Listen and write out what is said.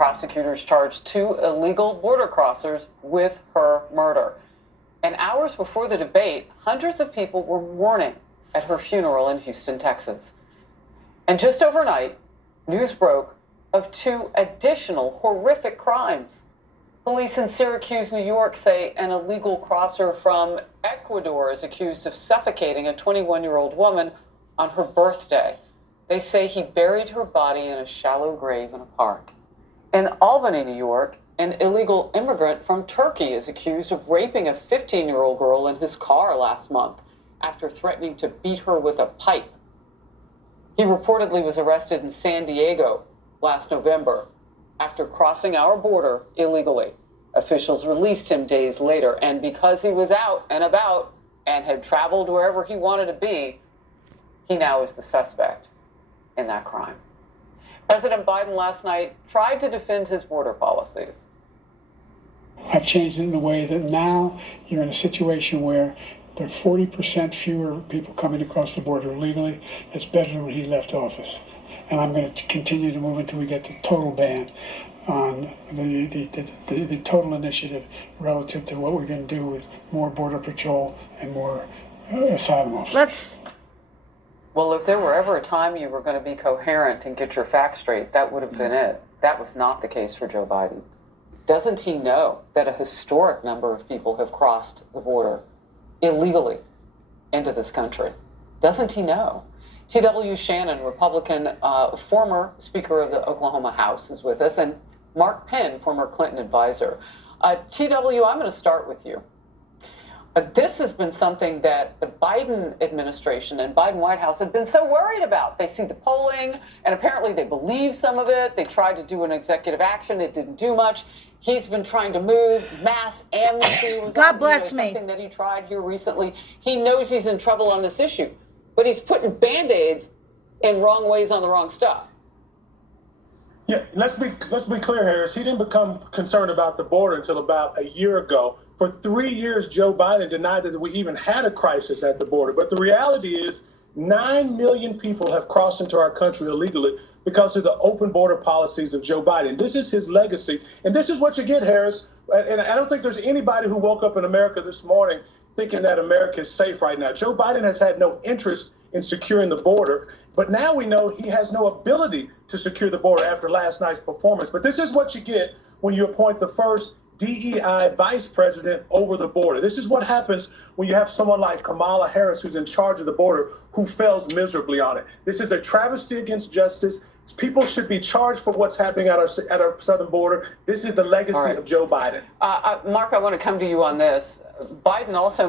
Prosecutors charged 2 illegal border crossers with her murder. And hours before the debate, hundreds of people were mourning at her funeral in Houston, Texas. And just overnight, news broke of 2 additional horrific crimes. Police in Syracuse, New York say an illegal crosser from Ecuador is accused of suffocating a 21-year-old woman on her birthday. They say he buried her body in a shallow grave in a park. In Albany, New York, an illegal immigrant from Turkey is accused of raping a 15-year-old girl in his car last month after threatening to beat her with a pipe. He reportedly was arrested in San Diego last November after crossing our border illegally. Officials released him days later, and because he was out and about and had traveled wherever he wanted to be, he now is the suspect in that crime. President Biden last night tried to defend his border policies. I've changed it in the way that now you're in a situation where there are 40% fewer people coming across the border illegally. It's better than when he left office. And I'm going to continue to move until we get the total ban on the total initiative relative to what we're going to do with more border patrol and more asylum officers. Well, if there were ever a time you were going to be coherent and get your facts straight, that would have been it. That was not the case for Joe Biden. Doesn't he know that a historic number of people have crossed the border illegally into this country? Doesn't he know? T.W. Shannon, Republican, former Speaker of the Oklahoma House, is with us, and Mark Penn, former Clinton advisor. T.W., I'm going to start with you. This has been something that the Biden administration and Biden White House have been so worried about. They see the polling, and apparently they believe some of it. They tried to do an executive action. It didn't do much. He's been trying to move. Mass amnesty was something that he tried here recently. He knows he's in trouble on this issue, but he's putting Band-Aids in wrong ways on the wrong stuff. Yeah, let's be clear, Harris. He didn't become concerned about the border until about a year ago. For 3 years, Joe Biden denied that we even had a crisis at the border. But the reality is 9 million people have crossed into our country illegally because of the open border policies of Joe Biden. This is his legacy. And this is what you get, Harris. And I don't think there's anybody who woke up in America this morning thinking that America is safe right now. Joe Biden has had no interest in securing the border, but now we know he has no ability to secure the border after last night's performance. But this is what you get when you appoint the first DEI vice president over the border. This is what happens when you have someone like Kamala Harris, who's in charge of the border, who fails miserably on it. This is a travesty against justice. People should be charged for what's happening at our southern border. This is the legacy of Joe Biden. Mark, I want to come to you on this. Biden also